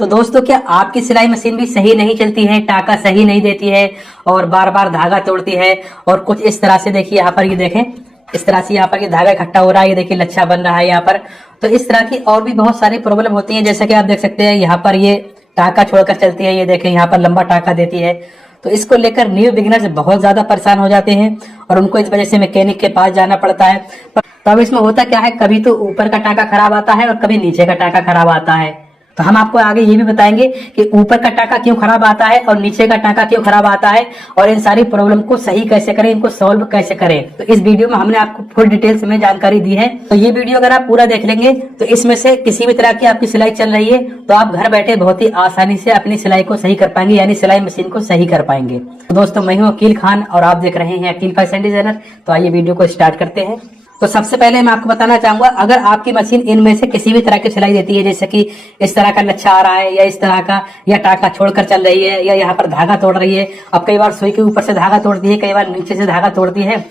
तो दोस्तों, क्या आपकी सिलाई मशीन भी सही नहीं चलती है, टाका सही नहीं देती है और बार बार धागा तोड़ती है? और कुछ इस तरह से देखिए, यहाँ पर ये देखें, इस तरह से यहाँ पर ये धागा इकट्ठा हो रहा है, ये देखिए लच्छा बन रहा है यहाँ पर। तो इस तरह की और भी बहुत सारी प्रॉब्लम होती है, जैसा कि आप देख सकते हैं यहाँ पर ये टाका छोड़कर चलती है, ये देखें यहाँ पर लंबा टाका देती है। तो इसको लेकर न्यू बिगिनर्स बहुत ज्यादा परेशान हो जाते हैं और उनको इस वजह से मैकेनिक के पास जाना पड़ता है। तब इसमें होता क्या है, कभी तो ऊपर का टाका खराब आता है और कभी नीचे का टाका खराब आता है। तो हम आपको आगे ये भी बताएंगे कि ऊपर का टाका क्यों खराब आता है और नीचे का टाका क्यों खराब आता है और इन सारी प्रॉब्लम को सही कैसे करें, इनको सॉल्व कैसे करें। तो इस वीडियो में हमने आपको फुल डिटेल्स में जानकारी दी है। तो ये वीडियो अगर आप पूरा देख लेंगे तो इसमें से किसी भी तरह की आपकी सिलाई चल रही है तो आप घर बैठे बहुत ही आसानी से अपनी सिलाई को सही कर पाएंगे, यानी सिलाई मशीन को सही कर पाएंगे। तो दोस्तों, मैं हूँ अकील खान और आप देख रहे हैं अकील फैशन डिजाइनर। तो आइए वीडियो को स्टार्ट करते हैं। तो सबसे पहले मैं आपको बताना चाहूंगा, अगर आपकी मशीन इनमें से किसी भी तरह की सिलाई देती है, जैसे कि इस तरह का लच्छा आ रहा है या इस तरह का, या टाका छोड़कर चल रही है या यहाँ पर धागा तोड़ रही है। अब कई बार सुई के ऊपर से धागा तोड़ती है, कई बार नीचे से धागा तोड़ती है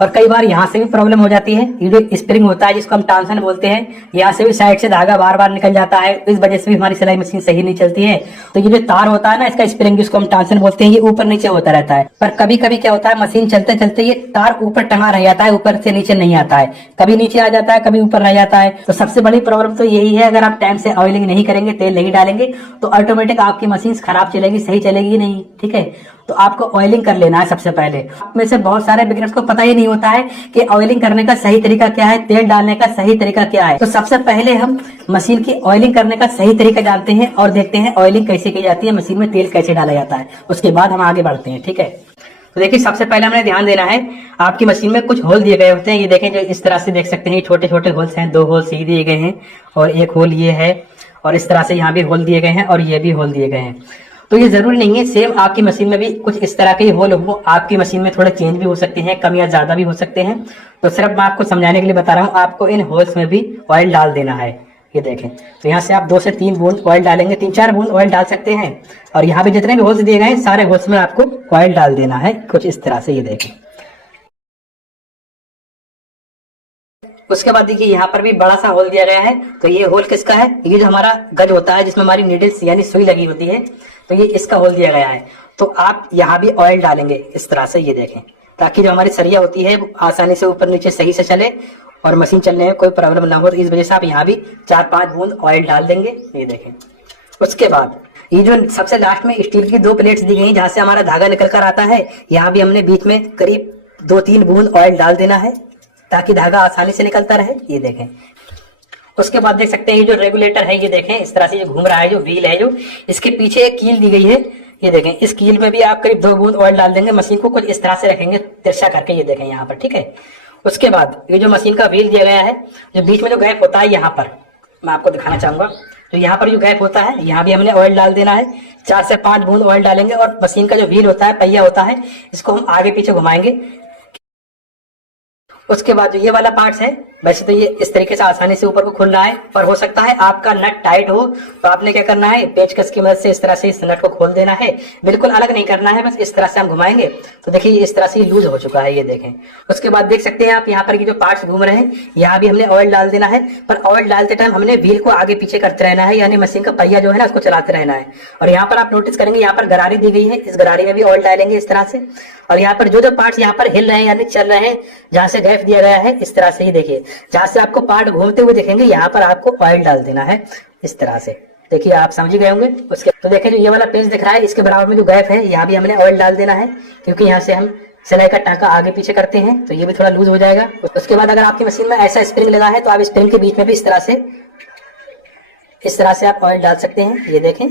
और कई बार यहाँ से भी प्रॉब्लम हो जाती है। ये जो स्प्रिंग होता है जिसको हम टेंशन बोलते हैं, यहाँ से भी साइड से धागा बार बार निकल जाता है, इस वजह से भी हमारी सिलाई मशीन सही नहीं चलती है। तो ये जो तार होता है ना, इसका स्प्रिंग जिसको हम टेंशन बोलते हैं, ये ऊपर नीचे होता रहता है। पर कभी कभी क्या होता है, मशीन चलते चलते ये तार ऊपर टंगा रह जाता है, ऊपर से नीचे नहीं आता है, कभी नीचे आ जाता है, कभी ऊपर रह जाता है। तो सबसे बड़ी प्रॉब्लम तो यही है, अगर आप टाइम से ऑयलिंग नहीं करेंगे, तेल नहीं डालेंगे, तो ऑटोमेटिक आपकी मशीन खराब चलेगी, सही चलेगी नहीं। ठीक है, तो आपको ऑयलिंग कर लेना है सबसे पहले। आप में से बहुत सारे बिगिनर्स को पता ही नहीं होता है कि ऑयलिंग करने का सही तरीका क्या है, तेल डालने का सही तरीका क्या है। तो सबसे पहले हम मशीन की ऑयलिंग करने का सही तरीका जानते हैं और देखते हैं ऑयलिंग कैसे की जाती है, मशीन में तेल कैसे डाला जाता है, उसके बाद हम आगे बढ़ते हैं। ठीक है, तो देखिए सबसे पहले हमें ध्यान देना है, आपकी मशीन में कुछ होल दिए गए होते हैं। ये देखें, जो इस तरह से देख सकते हैं, छोटे छोटे होल्स हैं, 2 होल सी दिए गए हैं और एक होल ये है, और इस तरह से यहाँ भी होल दिए गए हैं और ये भी होल दिए गए हैं। तो ये जरूरी नहीं है सेम आपकी मशीन में भी कुछ इस तरह के होल हो, आपकी मशीन में थोड़े चेंज भी हो सकते हैं, कम या ज्यादा भी हो सकते हैं। तो सिर्फ मैं आपको समझाने के लिए बता रहा हूँ, आपको इन होल्स में भी ऑयल डाल देना है। ये देखें, तो यहाँ से आप 2 से 3 बूंद ऑयल डालेंगे, 3-4 बूंद ऑयल डाल सकते हैं। और यहाँ पे जितने भी होल्स दिए गए हैं, सारे होल्स में आपको ऑयल डाल देना है, कुछ इस तरह से। ये देखें, उसके बाद देखिए यहाँ पर भी बड़ा सा होल दिया गया है। तो ये होल किसका है, ये जो हमारा गज होता है जिसमें हमारी नीडल्स यानी सुई लगी होती है, तो ये इसका होल दिया गया है। तो आप यहाँ भी ऑयल डालेंगे इस तरह से, ये देखें, ताकि जो हमारी सरिया होती है वो आसानी से ऊपर नीचे सही से चले और मशीन चलने में कोई प्रॉब्लम ना हो। तो इस वजह से आप यहाँ भी 4-5 बूंद ऑयल डाल देंगे। ये देखें, उसके बाद ये जो सबसे लास्ट में स्टील की 2 प्लेट्स दी गई जहां से हमारा धागा निकल कर आता है, यहाँ भी हमने बीच में करीब 2-3 बूंद ऑयल डाल देना है ताकि धागा आसानी से निकलता रहे। ये देखें, उसके बाद देख सकते हैं ये जो रेगुलेटर है, ये देखें इस तरह से ये घूम रहा है, जो व्हील है, जो इसके पीछे एक कील दी गई है। ये देखें, इस कील में भी आप करीब 2 बूंद ऑयल डाल देंगे, मशीन को कुछ इस तरह से रखेंगे तिरछा करके। ये देखें यहाँ पर, ठीक है। उसके बाद ये जो मशीन का व्हील दिया गया है, जो बीच में जो गैप होता है, यहाँ पर मैं आपको दिखाना चाहूंगा। तो यहाँ पर जो गैप होता है, यहाँ भी हमने ऑयल डाल देना है, 4 से 5 बूंद ऑयल डालेंगे। और मशीन का जो व्हील होता है, पहिया होता है, इसको हम आगे पीछे घुमाएंगे। उसके बाद जो ये वाला पार्ट है, वैसे तो ये इस तरीके से आसानी से ऊपर को खुल रहा है, पर हो सकता है आपका नट टाइट हो, तो आपने क्या करना है, पेचकस की मदद से इस तरह से इस नट को खोल देना है। बिल्कुल अलग नहीं करना है, बस इस तरह से हम घुमाएंगे तो देखिए इस तरह से लूज हो चुका है। ये देखें, उसके बाद देख सकते हैं आप यहाँ पर जो पार्ट्स घूम रहे हैं, यहाँ भी हमने ऑयल डाल देना है। पर ऑयल डालते टाइम हमने व्हील को आगे पीछे करते रहना है, यानी मशीन का पहिया जो है ना, उसको चलाते रहना है। और यहाँ पर आप नोटिस करेंगे, यहाँ पर गरारी दी गई है, इस गरारी में भी ऑयल डालेंगे इस तरह से। और यहाँ पर जो पार्ट्स यहाँ पर हिल रहे हैं यानी चल रहे हैं, जहां से गैप दिया गया है, इस तरह से ही देखिए, जहां से आपको पार्ट घूमते हुए दिखेंगे, यहाँ पर आपको ऑयल डाल देना है इस तरह से। देखिए, आप समझ गए होंगे। उसके तो देखिए, जो ये वाला पेज दिख रहा है, इसके बराबर में जो गैप है, यहाँ भी हमने ऑयल डाल देना है, क्योंकि यहाँ से हम सिलाई का टांका आगे पीछे करते हैं, तो ये भी थोड़ा लूज हो जाएगा। उसके बाद अगर आपकी मशीन में ऐसा स्प्रिंग लगा है, तो आप स्प्रिंग के बीच में भी इस तरह से आप ऑयल डाल सकते हैं। ये देखें,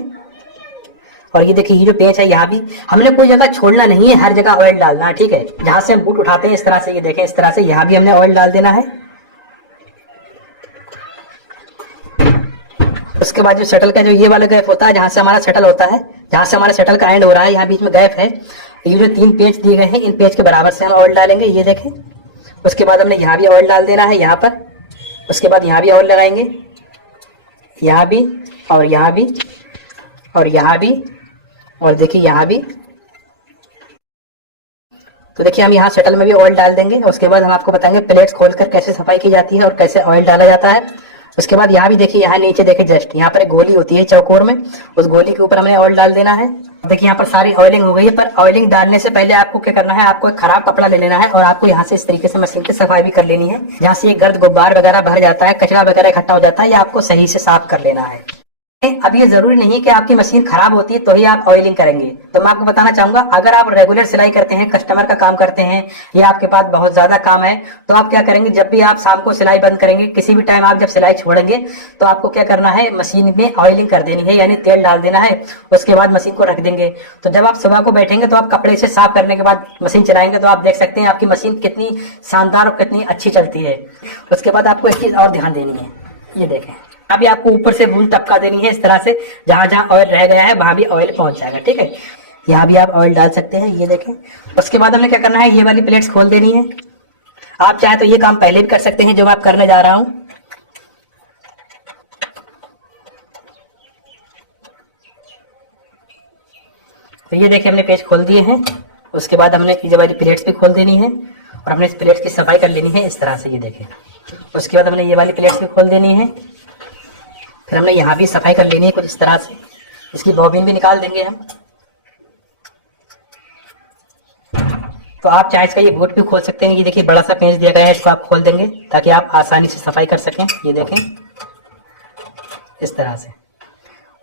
और ये देखिए, ये जो पेंच है, यहाँ भी हमने कोई जगह छोड़ना नहीं है, हर जगह ऑयल डालना है। ठीक है, जहां से हम बूट उठाते हैं इस तरह से, ये देखें इस तरह से, यहाँ भी हमने ऑयल डाल देना है। उसके बाद जो शटल का जो ये वाला गैप होता है, जहां से हमारा शटल होता है, जहां से हमारा शटल का एंड हो रहा है, यहाँ बीच में गैप है, ये जो 3 पेंच दिए गए हैं, इन पेंच के बराबर से हम ऑयल डालेंगे। ये देखें, उसके बाद हमने यहाँ भी ऑयल डाल देना है, यहाँ पर। उसके बाद यहाँ भी ऑयल लगाएंगे, यहाँ भी, और यहाँ भी, और यहाँ भी, और देखिए यहाँ भी। तो देखिए, हम यहाँ शटल में भी ऑयल डाल देंगे। उसके बाद हम आपको बताएंगे प्लेट्स खोलकर कैसे सफाई की जाती है और कैसे ऑयल डाला जाता है। उसके बाद यहाँ भी देखिए, यहाँ नीचे देखिए जस्ट यहाँ पर एक गोली होती है चौकोर में, उस गोली के ऊपर हमने ऑयल डाल देना है। देखिए यहाँ पर सारी ऑयलिंग हो गई है, पर ऑयलिंग डालने से पहले आपको क्या करना है, आपको एक खराब कपड़ा ले लेना है और आपको यहाँ से इस तरीके से मशीन की सफाई भी कर लेनी है। जहाँ से ये गर्द गुब्बार वगैरह भर जाता है, कचरा वगैरह इकट्ठा हो जाता है, ये आपको सही से साफ कर लेना है। अब ये जरूरी नहीं कि आपकी मशीन खराब होती है तो ही आप ऑयलिंग करेंगे। तो मैं आपको बताना चाहूंगा, अगर आप रेगुलर सिलाई करते हैं, कस्टमर का काम करते हैं, या आपके पास बहुत ज्यादा काम है, तो आप क्या करेंगे, जब भी आप शाम को सिलाई बंद करेंगे, किसी भी टाइम आप जब सिलाई छोड़ेंगे, तो आपको क्या करना है, मशीन में ऑयलिंग कर देनी है, यानी तेल डाल देना है। उसके बाद मशीन को रख देंगे। तो जब आप सुबह को बैठेंगे तो आप कपड़े से साफ करने के बाद मशीन चलाएंगे तो आप देख सकते हैं आपकी मशीन कितनी शानदार और कितनी अच्छी चलती है। उसके बाद आपको एक चीज और ध्यान देनी है, ये देखें, अभी आपको ऊपर से बूंद टपका देनी है इस तरह से, जहां जहां ऑयल रह गया है वहां भी ऑयल पहुंच जाएगा। ठीक है, यहाँ भी आप ऑयल डाल सकते हैं, ये देखें। उसके बाद हमने क्या करना है, ये वाली प्लेट्स खोल देनी है। आप चाहे तो ये काम पहले भी कर सकते हैं जो मैं आप करने जा रहा हूं। तो ये देखिए हमने पेज खोल दिए हैं। उसके बाद हमने ये वाली प्लेट्स भी खोल देनी है और हमने इस प्लेट्स की सफाई कर लेनी है इस तरह से, ये देखें। उसके बाद हमने ये वाली प्लेट्स भी खोल देनी है। फिर हमने यहाँ भी सफाई कर लेनी है कुछ इस तरह से। इसकी बॉबिन भी निकाल देंगे हम। तो आप चाहे इसका ये बोट भी खोल सकते हैं। ये देखिए बड़ा सा पेंच दिया गया है, इसको आप खोल देंगे ताकि आप आसानी से सफाई कर सकें। ये देखें इस तरह से।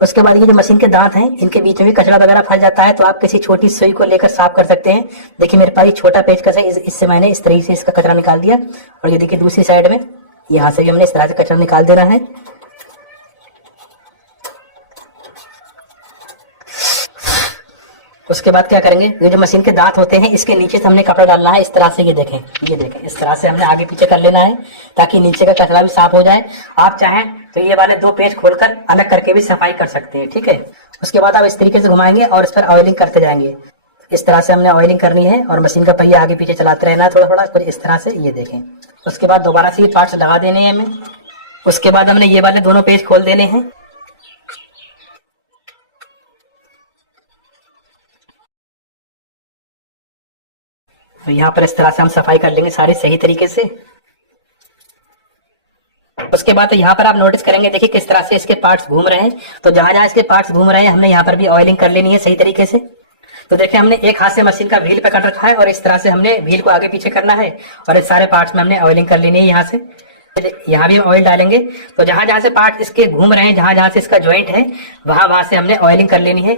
उसके बाद ये जो मशीन के दांत हैं, इनके बीच में भी कचरा वगैरह फंस जाता है, तो आप किसी छोटी सुई को लेकर साफ कर सकते हैं। देखिए मेरे पास ये छोटा पेचकस है, इससे मैंने इस तरीके से इसका कचरा निकाल दिया। और ये देखिए दूसरी साइड में, यहाँ से भी हमने इस तरह से कचरा निकाल देना है। उसके बाद क्या करेंगे, ये जो मशीन के दांत होते हैं, इसके नीचे से हमने कपड़ा डालना है इस तरह से। ये देखें, ये देखें, इस तरह से हमने आगे पीछे कर लेना है ताकि नीचे का कचरा भी साफ हो जाए। आप चाहें तो ये वाले दो पेज खोलकर अलग करके भी सफाई कर सकते हैं। ठीक है, उसके बाद आप इस तरीके से घुमाएंगे और इस पर ऑयलिंग करते जाएंगे। इस तरह से हमने ऑयलिंग करनी है और मशीन का पहिया आगे पीछे चलाते रहना है थोड़ा थोड़ा, कुछ इस तरह से। ये देखें। उसके बाद दोबारा से ये पार्ट्स लगा देने हैं हमें। उसके बाद हमने ये वाले दोनों पेज खोल देने हैं। तो यहाँ पर इस तरह से हम सफाई कर लेंगे सारी सही तरीके से। उसके बाद तो यहाँ पर आप नोटिस करेंगे, देखिए किस तरह से इसके पार्ट्स घूम रहे हैं। तो जहां जहां इसके पार्ट्स घूम रहे हैं, हमने यहाँ पर भी ऑयलिंग कर लेनी है सही तरीके से। तो देखिए हमने एक हाथ से मशीन का व्हील पकड़ रखा है और इस तरह से हमने व्हील को आगे पीछे करना है और इस सारे पार्ट्स में हमने ऑयलिंग कर लेनी है। यहाँ से यहाँ भी हम ऑयल डालेंगे। तो जहां जहां से पार्ट इसके घूम रहे हैं, जहां जहां से इसका ज्वाइंट है, वहां वहां से हमने ऑयलिंग कर लेनी है।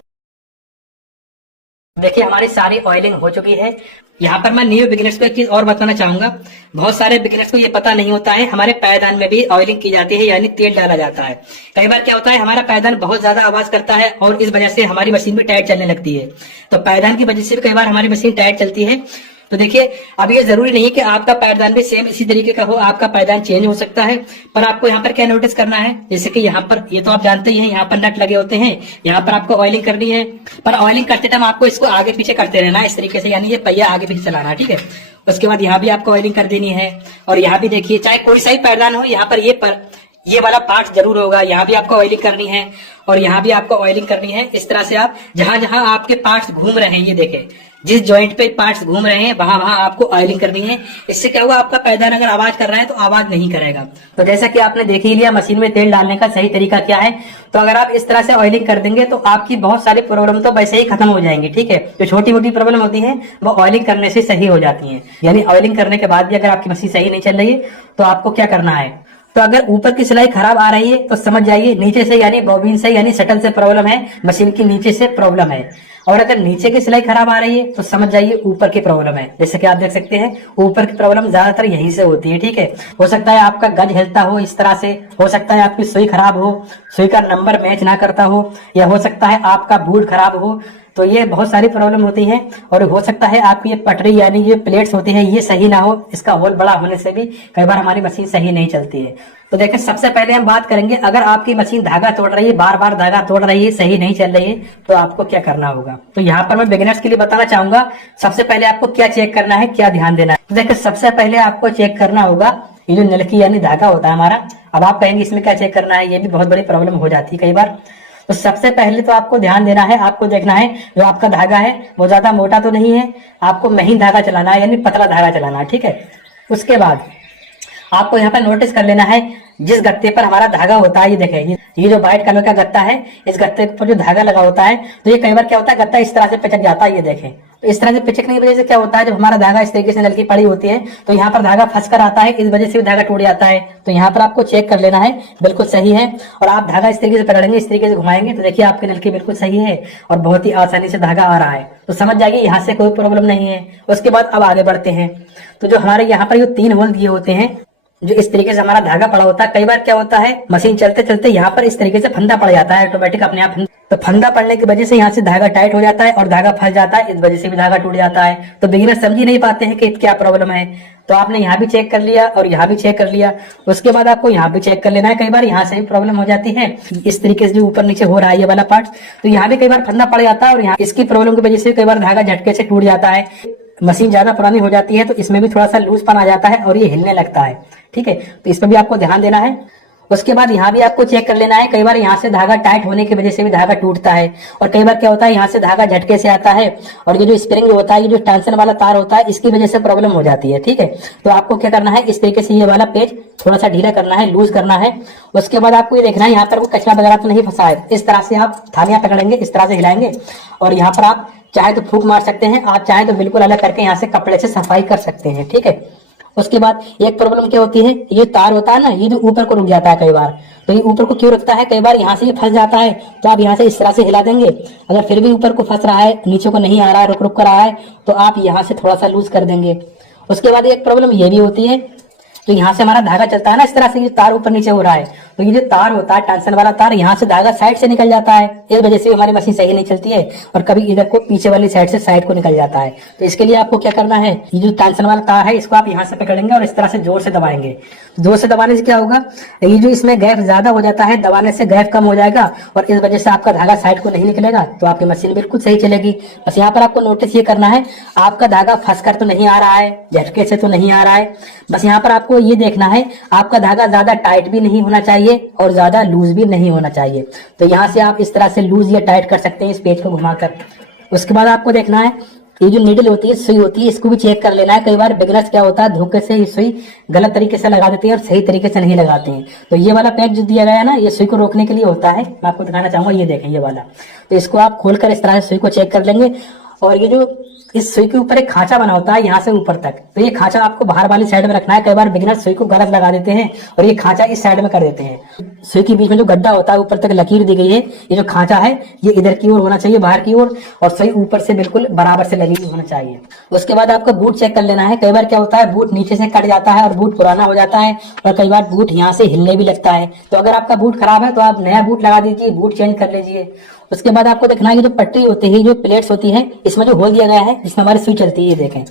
देखिए हमारी सारी ऑयलिंग हो चुकी है। यहाँ पर मैं न्यू बिगिनर्स को एक चीज और बताना चाहूंगा। बहुत सारे बिगिनर्स को ये पता नहीं होता है, हमारे पायदान में भी ऑयलिंग की जाती है, यानी तेल डाला जाता है। कई बार क्या होता है, हमारा पायदान बहुत ज्यादा आवाज करता है और इस वजह से हमारी मशीन भी टाइट चलने लगती है। तो पायदान की वजह से भी कई बार हमारी मशीन टाइट चलती है। तो देखिए अब ये जरूरी नहीं कि आपका पायदान भी सेम इसी तरीके का हो, आपका पायदान चेंज हो सकता है। पर आपको यहाँ पर क्या नोटिस करना है, जैसे कि यहाँ पर, ये तो आप जानते ही हैं, यहाँ पर नट लगे होते हैं, यहाँ पर आपको ऑयलिंग करनी है। पर ऑयलिंग करते टाइम आपको इसको आगे पीछे करते रहना है इस तरीके से, यानी ये पहिया आगे पीछे चलाना है। ठीक है, उसके बाद यहाँ भी आपको ऑयलिंग कर देनी है। और यहाँ भी देखिए, चाहे कोई सा ही पायदान हो, यहाँ पर ये वाला पार्ट जरूर होगा, यहाँ भी आपको ऑयलिंग करनी है और यहाँ भी आपको ऑयलिंग करनी है। इस तरह से आप जहां जहां आपके पार्ट्स घूम रहे हैं, ये देखें, जिस जॉइंट पे पार्ट्स घूम रहे हैं वहां वहां आपको ऑयलिंग करनी है। इससे क्या होगा, आपका पायदान अगर आवाज कर रहा है तो आवाज नहीं करेगा। तो जैसा कि आपने देख ही लिया मशीन में तेल डालने का सही तरीका क्या है। तो अगर आप इस तरह से ऑयलिंग कर देंगे तो आपकी बहुत सारी प्रॉब्लम तो वैसे ही खत्म हो जाएंगी। ठीक है, जो छोटी मोटी प्रॉब्लम होती है वो ऑयलिंग करने से सही हो जाती है। यानी ऑयलिंग करने के बाद भी अगर आपकी मशीन सही नहीं चल रही है तो आपको क्या करना है, तो अगर ऊपर की सिलाई खराब आ रही है तो समझ जाइए नीचे से, यानी बॉबिन से, यानी शटल से प्रॉब्लम है, मशीन की नीचे से प्रॉब्लम है। और अगर नीचे की सिलाई खराब आ रही है तो समझ जाइए ऊपर की प्रॉब्लम है। जैसे कि आप देख सकते हैं ऊपर की प्रॉब्लम ज्यादातर यहीं से होती है। ठीक है, हो सकता है आपका गज हिलता हो इस तरह से, हो सकता है आपकी सुई खराब हो, सुई का नंबर मैच ना करता हो, या हो सकता है आपका बूट खराब हो। तो ये बहुत सारी प्रॉब्लम होती है। और हो सकता है आपकी ये पटरी यानी ये प्लेट्स होती है ये सही ना हो, इसका होल बड़ा होने से भी कई बार हमारी मशीन सही नहीं चलती है। तो देखिए सबसे पहले हम बात करेंगे, अगर आपकी मशीन धागा तोड़ रही है, बार बार धागा तोड़ रही है, सही नहीं चल रही है, तो आपको क्या करना होगा। तो यहाँ पर मैं बिगिनर्स के लिए बताना चाहूंगा, सबसे पहले आपको क्या चेक करना है, क्या ध्यान देना है। तो देखिए सबसे पहले आपको चेक करना होगा ये जो नलकी यानी धागा होता है हमारा। अब आप कहेंगे इसमें क्या चेक करना है, ये भी बहुत बड़ी प्रॉब्लम हो जाती है कई बार। तो सबसे पहले तो आपको ध्यान देना है, आपको देखना है जो आपका धागा है वो ज्यादा मोटा तो नहीं है, आपको महीन धागा चलाना है, यानी पतला धागा चलाना है। ठीक है, उसके बाद आपको यहाँ पर नोटिस कर लेना है जिस गत्ते पर हमारा धागा होता है, ये देखें, ये जो व्हाइट कलर का गत्ता है, इस गत्ते पर जो धागा लगा होता है, तो ये कई बार क्या होता है, गत्ता इस तरह से पिचक जाता है। ये देखें, तो इस तरह से पिचकने की वजह से क्या होता है, जब हमारा धागा इस तरीके से नलकी पड़ी होती है तो यहाँ पर धागा फंस कर आता है, इस वजह से भी धागा टूट जाता है। तो यहाँ पर आपको चेक कर लेना है, बिल्कुल सही है। और आप धागा इस तरीके से पकड़ेंगे, इस तरीके से घुमाएंगे तो देखिए आपकी नलकी बिल्कुल सही है और बहुत ही आसानी से धागा आ रहा है। तो समझ जाइए यहाँ से कोई प्रॉब्लम नहीं है। उसके बाद अब आगे बढ़ते हैं। तो जो हमारे यहाँ पर जो 3 होल दिए होते हैं, जो इस तरीके से हमारा धागा पड़ा होता है, कई बार क्या होता है, मशीन चलते चलते यहाँ पर इस तरीके से फंदा पड़ जाता है ऑटोमेटिक अपने आप। तो फंदा पड़ने की वजह से यहाँ से धागा टाइट हो जाता है और धागा फंस जाता है, इस वजह से भी धागा टूट जाता है। तो बिगिनर समझ ही नहीं पाते हैं कि क्या प्रॉब्लम है। तो आपने यहाँ भी चेक कर लिया और यहाँ भी चेक कर लिया, उसके बाद आपको यहाँ भी चेक कर लेना है। कई बार यहाँ से भी प्रॉब्लम हो जाती है, इस तरीके से जो ऊपर नीचे हो रहा है ये वाला पार्ट, तो यहाँ भी कई बार फंदा पड़ जाता है और यहाँ इसकी प्रॉब्लम की वजह से कई बार धागा झटके से टूट जाता है। मशीन ज्यादा पुरानी हो जाती है तो इसमें भी थोड़ा सा लूजपन आ जाता है और ये हिलने लगता है। ठीक है, तो इस पर भी आपको ध्यान देना है। उसके बाद यहाँ भी आपको चेक कर लेना है, कई बार यहाँ से धागा टाइट होने की वजह से भी धागा टूटता है और कई बार क्या होता है, यहाँ से धागा झटके से आता है और ये जो स्प्रिंग होता है, ये जो टेंशन वाला तार होता है, इसकी वजह से प्रॉब्लम हो जाती है। ठीक है, तो आपको क्या करना है, इस तरीके से ये वाला पेज थोड़ा सा ढीला करना है, लूज करना है। उसके बाद आपको ये देखना है यहाँ पर वो कचरा वगैरह तो नहीं फंसा है। इस तरह से आप थालियां पकड़ेंगे, इस तरह से हिलाएंगे और यहाँ पर आप चाहे तो फूंक मार सकते हैं, आप चाहे तो बिल्कुल अलग करके यहाँ से कपड़े से सफाई कर सकते हैं। ठीक है, उसके बाद एक प्रॉब्लम क्या होती है, ये तार होता है ना, ये जो ऊपर को रुक जाता है कई बार। तो ये ऊपर को क्यों रुकता है, कई बार यहाँ से ये फंस जाता है, तो आप यहाँ से इस तरह से हिला देंगे। अगर फिर भी ऊपर को फंस रहा है, नीचे को नहीं आ रहा है, रुक रुक कर रहा है, तो आप यहाँ से थोड़ा सा लूज कर देंगे। उसके बाद एक प्रॉब्लम ये भी होती है, तो यहाँ से हमारा धागा चलता है ना, इस तरह से ये तार ऊपर नीचे हो रहा है, तो ये जो तार होता है टेंशन वाला तार, यहाँ से धागा साइड से निकल जाता है, इस वजह से हमारी मशीन सही नहीं चलती है और कभी इधर को पीछे वाली साइड से साइड को निकल जाता है। तो इसके लिए आपको क्या करना है, ये जो टेंशन वाला तार है इसको आप यहाँ से पकड़ेंगे और इस तरह से जोर से दबाएंगे। जोर से दबाने से क्या होगा, ये जो इसमें गैप ज्यादा हो जाता है, दबाने से गैप कम हो जाएगा और इस वजह से आपका धागा साइड को नहीं निकलेगा, तो आपकी मशीन बिल्कुल सही चलेगी। बस यहाँ पर आपको नोटिस ये करना है, आपका धागा फंस कर तो नहीं आ रहा है, झटके से तो नहीं आ रहा है। बस यहाँ पर आपको ये देखना है, आपका धागा ज्यादा टाइट भी नहीं होना चाहिए और ज्यादा लूज भी नहीं होना चाहिए। तो यहाँ से आप इस तरह से लूज या टाइट कर सकते हैं इस पेज को घुमाकर। उसके बाद आपको देखना है, ये जो नीडल होती है, सुई होती है, इसको भी चेक कर लेना है। कई बार बिगनर्स क्या होता है, धोखे से ये सुई गलत तरीके से लगा देते हैं और सही तरीके से नहीं लगाते हैं। तो ये वाला पैक जो दिया गया है ना, ये सुई को रोकने के लिए होता है। मैं आपको दिखाना चाहूंगा, ये देखें ये वाला। तो इसको आप खोलकर इस तरह से सुई को चेक कर लेंगे और ये जो इस सुई के ऊपर एक खांचा बना होता है यहाँ से ऊपर तक, तो ये खांचा आपको बाहर वाली साइड में रखना है। कई बार बिगिनर सुई को गलत लगा देते हैं और ये खांचा इस साइड में कर देते हैं। सुई के बीच में जो गड्ढा होता है, ऊपर तक लकीर दी गई है, ये जो खांचा है ये इधर की ओर होना चाहिए, बाहर की ओर, और सुई ऊपर से बिल्कुल बराबर से लगी होना चाहिए। उसके बाद आपको बूट चेक कर लेना है। कई बार क्या होता है, बूट नीचे से कट जाता है और बूट पुराना हो जाता है और कई बार बूट यहाँ से हिलने भी लगता है। तो अगर आपका बूट खराब है तो आप नया बूट लगा दीजिए, बूट चेंज कर लीजिए। उसके बाद आपको देखना है, जो पट्टी होती है, जो प्लेट्स होती है, इसमें जो होल दिया गया है जिसमें हमारी सुई चलती है, ये देखें।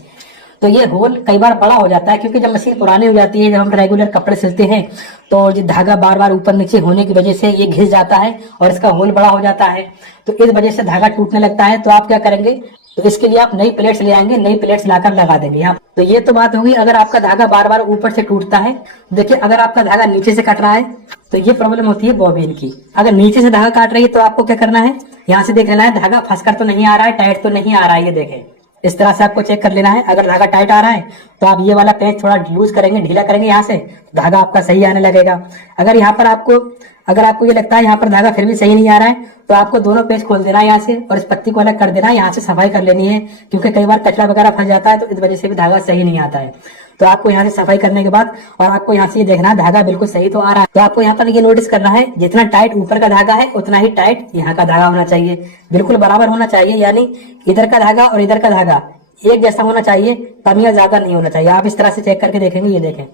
तो ये होल कई बार बड़ा हो जाता है क्योंकि जब मशीन पुरानी हो जाती है, जब हम रेगुलर कपड़े सिलते हैं तो जो धागा बार बार ऊपर नीचे होने की वजह से ये घिस जाता है और इसका होल बड़ा हो जाता है, तो इस वजह से धागा टूटने लगता है। तो आप क्या करेंगे, तो इसके लिए आप नई प्लेट्स ले आएंगे, नई प्लेट्स लाकर लगा देंगे यहाँ। तो ये तो बात होगी अगर आपका धागा बार बार ऊपर से टूटता है। देखिए, अगर आपका धागा नीचे से कट रहा है तो ये प्रॉब्लम होती है बॉबिन की। अगर नीचे से धागा काट रही है तो आपको क्या करना है, यहाँ से देख लेना है धागा फंसकर तो नहीं आ रहा है, टाइट तो नहीं आ रहा है, ये देखें। इस तरह से आपको चेक कर लेना है। अगर धागा टाइट आ रहा है तो आप ये वाला पेज थोड़ा लूज करेंगे, ढीला करेंगे यहाँ से, धागा आपका सही आने लगेगा। अगर यहाँ पर आपको ये लगता है यहाँ पर धागा फिर भी सही नहीं आ रहा है तो आपको दोनों पेज खोल देना है यहाँ से और इस पत्ती को अलग कर देना है, यहाँ से सफाई कर लेनी है क्योंकि कई बार कचरा वगैरह फंस जाता है तो इस वजह से भी धागा सही नहीं आता है। तो आपको यहाँ से सफाई करने के बाद और आपको यहाँ से ये देखना है धागा बिल्कुल सही तो आ रहा है। तो आपको यहाँ पर ये नोटिस करना है, जितना टाइट ऊपर का धागा है उतना ही टाइट यहाँ का धागा होना चाहिए, बिल्कुल बराबर होना चाहिए। यानी इधर का धागा और इधर का धागा एक जैसा होना चाहिए, कम या ज्यादा नहीं होना चाहिए। आप इस तरह से चेक करके देखेंगे, ये देखें।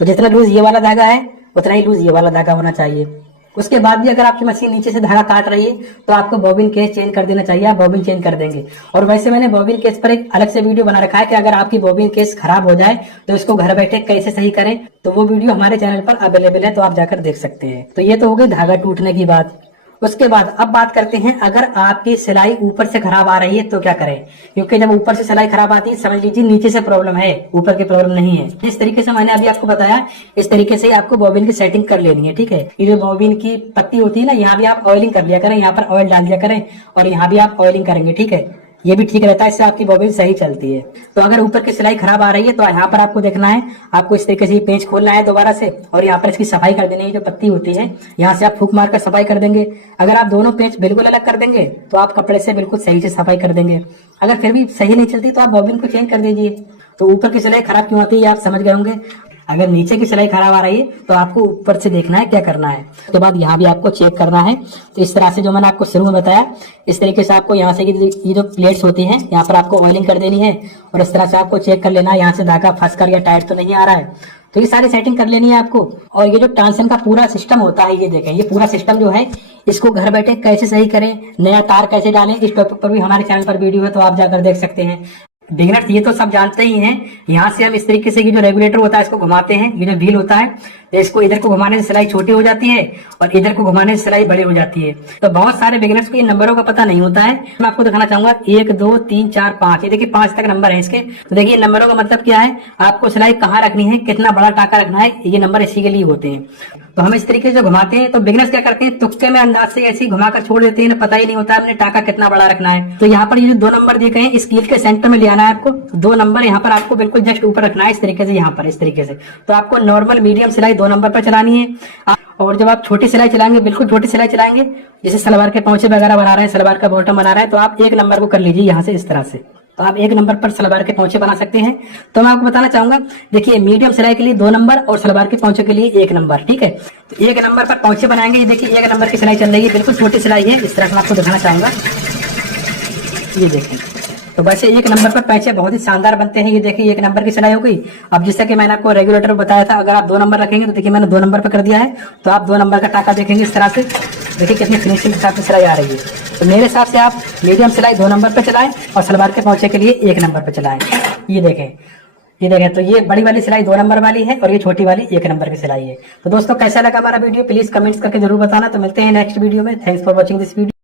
तो जितना लूज ये वाला धागा है उतना ही लूज ये वाला धागा होना चाहिए। उसके बाद भी अगर आपकी मशीन नीचे से धागा काट रही है तो आपको बॉबिन केस चेंज कर देना चाहिए, आप बॉबिन चेंज कर देंगे। और वैसे मैंने बॉबिन केस पर एक अलग से वीडियो बना रखा है कि अगर आपकी बॉबिन केस खराब हो जाए तो इसको घर बैठे कैसे सही करें, तो वो वीडियो हमारे चैनल पर अवेलेबल है, तो आप जाकर देख सकते हैं। तो ये तो हो गई धागा टूटने की बात। उसके बाद अब बात करते हैं, अगर आपकी सिलाई ऊपर से खराब आ रही है तो क्या करें, क्योंकि जब ऊपर से सिलाई खराब आती है समझ लीजिए नीचे से प्रॉब्लम है, ऊपर की प्रॉब्लम नहीं है। जिस तरीके से मैंने अभी आपको बताया इस तरीके से आपको बॉबिन की सेटिंग कर लेनी है, ठीक है। ये जो बॉबिन की पत्ती होती है ना, यहाँ भी आप ऑयलिंग कर लिया करें, यहाँ पर ऑयल डाल दिया करें और यहाँ भी आप ऑयलिंग करेंगे, ठीक है। ये भी ठीक रहता है, इससे आपकी बॉबिन सही चलती है। तो अगर ऊपर की सिलाई खराब आ रही है तो यहाँ पर आपको देखना है, आपको इस तरीके से ये पेंच खोलना है दोबारा से, और यहाँ पर इसकी सफाई कर देनी है। जो पत्ती होती है यहाँ से आप फूंक मार कर सफाई कर देंगे। अगर आप दोनों पेंच बिल्कुल अलग कर देंगे तो आप कपड़े से बिल्कुल सही से सफाई कर देंगे। अगर फिर भी सही नहीं चलती तो आप बॉबिन को चेंज कर दीजिए। तो ऊपर की सिलाई खराब क्यों आती है ये आप समझ गए होंगे। अगर नीचे की सिलाई खराब आ रही है तो आपको ऊपर से देखना है क्या करना है। उसके बाद यहाँ भी आपको चेक करना है। तो इस तरह से जो मैंने आपको शुरू में बताया, इस तरीके से आपको यहाँ से ये जो प्लेट्स होती हैं यहाँ पर आपको ऑयलिंग कर देनी है, और इस तरह से आपको चेक कर लेना है यहाँ से धागा फंस कर या टाइट तो नहीं आ रहा है। तो ये सारी सेटिंग कर लेनी है आपको। और ये जो ट्रांसन का पूरा सिस्टम होता है, ये देखें, ये पूरा सिस्टम जो है इसको घर बैठे कैसे सही करें, नया तार कैसे डालें, इस टॉपिक पर भी हमारे चैनल पर वीडियो है, तो आप जाकर देख सकते हैं। बिगिनर्स ये तो सब जानते ही हैं। यहाँ से हम इस तरीके से ये जो रेगुलेटर होता है इसको घुमाते हैं, ये जो व्हील होता है, तो इसको इधर को घुमाने से सिलाई छोटी हो जाती है और इधर को घुमाने से सिलाई बड़ी हो जाती है। तो बहुत सारे बिगिनर्स को इन नंबरों का पता नहीं होता है। मैं आपको दिखाना चाहूंगा 1 2 3 4 5, ये देखिए 5 तक नंबर है इसके। तो देखिए नंबरों का मतलब क्या है, आपको सिलाई कहाँ रखनी है, कितना बड़ा टाका रखना है, ये नंबर इसी के लिए होते हैं। तो हम इस तरीके से घुमाते हैं। तो बिगिनर्स क्या करते हैं, तुक्के में अंदाज से ऐसे ही घुमाकर छोड़ देते हैं, पता ही नहीं होता हमने टाका कितना बड़ा रखना है। तो यहाँ पर ये जो 2 नंबर दिए हैं इस कील के सेंटर में ले आना है आपको। 2 नंबर यहाँ पर आपको बिल्कुल जस्ट ऊपर रखना है, इस तरीके से, यहाँ पर इस तरीके से। तो आपको नॉर्मल मीडियम सिलाई 2 नंबर पर चलानी है। और जब आप छोटी सिलाई चलाएंगे, बिल्कुल छोटी सिलाई चलाएंगे, जैसे सलवार के पौंचे वगैरह बना रहे हैं, सलवार का बॉटम बना रहे हैं, तो आप 1 नंबर को कर लीजिए यहाँ से इस तरह से। तो आप 1 नंबर पर सलवार के पौंचे बना सकते हैं। तो मैं आपको बताना चाहूंगा, देखिए मीडियम सिलाई के लिए 2 नंबर और सलवार के पौंचे के लिए 1 नंबर, ठीक है। तो 1 नंबर पर पौंचे बनाएंगे। ये देखिए 1 नंबर की सिलाई चल रही है, बिल्कुल छोटी सिलाई है, इस तरह से मैं आपको दिखाना चाहूंगा। ये देखें, तो वैसे 1 नंबर पर पैंचे बहुत ही शानदार बनते हैं। ये देखिए 1 नंबर की सिलाई हो गई। अब जैसा कि मैंने आपको रेगुलेटर बताया था, अगर आप 2 नंबर रखेंगे तो देखिए मैंने 2 नंबर पर कर दिया है। तो आप 2 नंबर का टाका देखेंगे इस तरह से, देखिए कितनी फिनिशिंग के साथ सिलाई आ रही है। तो मेरे हिसाब से आप मीडियम सिलाई 2 नंबर पर चलाएं और सलवार के पौंचे के लिए 1 नंबर पर चलाएं। ये देखें, ये देखें, तो ये बड़ी वाली सिलाई 2 नंबर वाली है और ये छोटी वाली 1 नंबर की सिलाई है। तो दोस्तों कैसा लगा हमारा वीडियो, प्लीज कमेंट्स करके जरूर बताना। तो मिलते हैं नेक्स्ट वीडियो में। Thanks for watching this video.